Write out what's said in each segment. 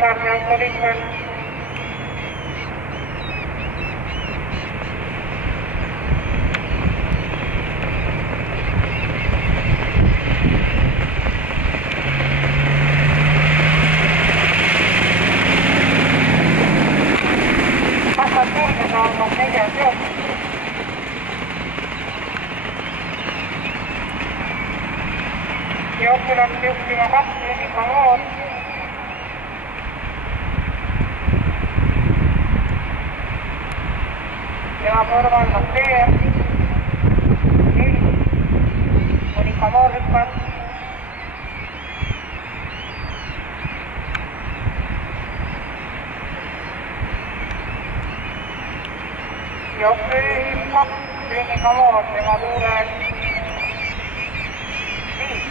Sarmiento Lincoln. Jooksulatti juhtima kapteni Kaloon. Tema kõrval Lasteer. Kuni Kaloon hüppas. Jooksujuhib kapteni Kaloon, tema tuules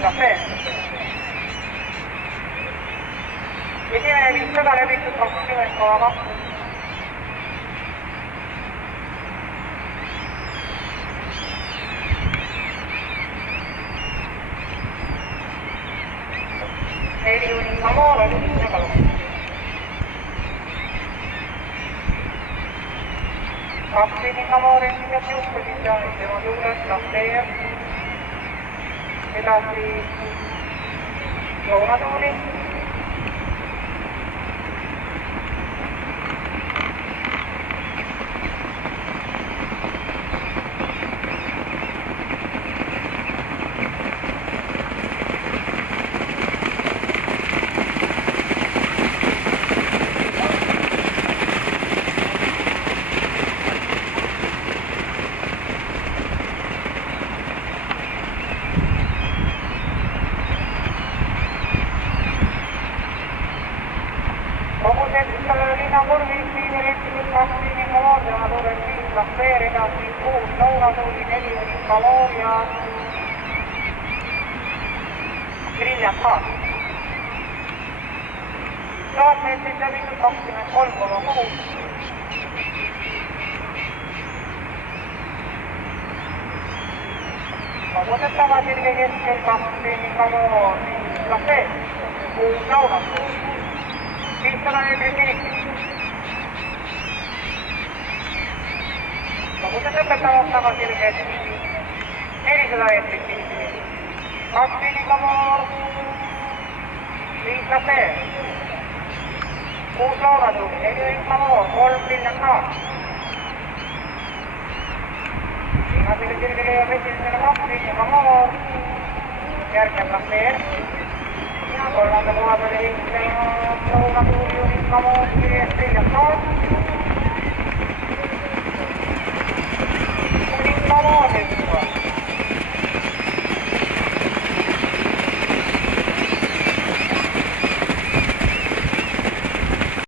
Lasteer. Esimene 500 läbitud 20,2. Neli Unikamoor oli lihtne kalu. Kaks Unikamoori esimesed juhtpositsioonid, tema tuules Lasteer. Edasi Lounatuuli. Linnakurvis liinirettinud 2 Unikamoor, tema tuules 5 Lasteer, edasi 6 Lounatuuli, 4 Unikamoor ja Brilliant Haas. 1000 meetrit läbitud 23,6. Kogutud tagasilge keskel 2 Unikamoor, 5 Lasteer, 6 Lounatuuli. 500 meetrit kinikki. Kogutud lõpetavad tagasilged 400 meetrit kinikki. 2 Unikamoor, 5 Lasteer, 6 Lounatuuli, 4 Unikamoor, 3 Brilliant Haas. Viimasele sirgele jääb esimesele 2 Unikamoor, järgneb Lasteer. Kolmanda koha peale ehitada Lounatuuli Unikamoor, Brilliant